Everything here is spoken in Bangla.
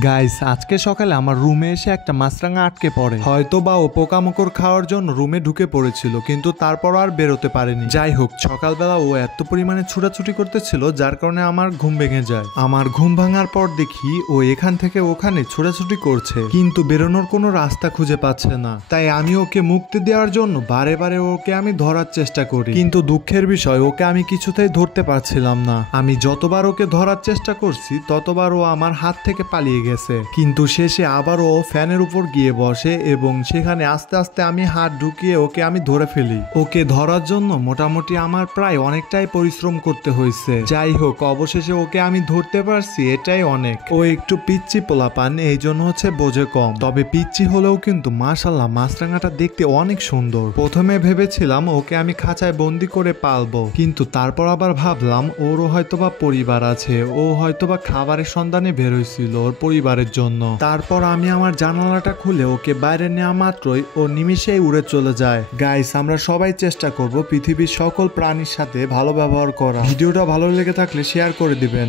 গাইস আজকে সকালে আমার রুমে এসে একটা মাছরাঙা আটকে পড়ে, হয়তো বা ও পোকামাকড় খাওয়ার জন্য রুমে ঢুকে পড়েছিল, কিন্তু তারপর আর বেরোতে পারেনি। যাই হোক, সকালবেলা ও এত পরিমাণে ছুটাছুটি করতেছিল যার কারণে আমার ঘুম ভেঙে যায়। আমার ঘুম ভাঙার পর দেখি ও এখান থেকে ওখানে ছোটাছুটি করছে, কিন্তু বেরোনোর কোনো রাস্তা খুঁজে পাচ্ছে না। তাই আমি ওকে মুক্তি দেওয়ার জন্য বারে বারে ওকে আমি ধরার চেষ্টা করি, কিন্তু দুঃখের বিষয় ওকে আমি কিছুতেই ধরতে পারছিলাম না। আমি যতবার ওকে ধরার চেষ্টা করছি ততবার ও আমার হাত থেকে পালিয়ে গেছে, কিন্তু শেষে আবারও ফ্যানের উপর গিয়ে বসে এবং সেখানে আস্তে আস্তে আমি হাত ঢুকিয়ে ওকে আমি ধরে ফেলি। ওকে ধরার জন্য মোটামুটি আমার প্রায় অনেকটাই পরিশ্রম করতে হয়েছে। যাই হোক, অবশেষে ওকে আমি ধরতে পারছি, এটাই অনেক। ও একটু পিচ্চি পোলাপান, এই জন্য বোঝে কম, তবে পিচ্চি হলেও কিন্তু মাশাআল্লাহ মাছরাঙাটা দেখতে অনেক সুন্দর। প্রথমে ভেবেছিলাম ওকে আমি খাঁচায় বন্দি করে পালবো, কিন্তু তারপর আবার ভাবলাম ওরও হয়তোবা পরিবার আছে, ও হয়তোবা খাবারের সন্ধানে বের হয়েছিল ওর পরিবারের জন্য। তারপর আমি আমার জানালাটা খুলে ওকে বাইরে নেওয়া মাত্রই ও নিমিষেই উড়ে চলে যায়। গাইস, আমরা সবাই চেষ্টা করব পৃথিবীর সকল প্রাণীর সাথে ভালো ব্যবহার করা। ভিডিওটা ভালো লেগে থাকলে শেয়ার করে দিবেন।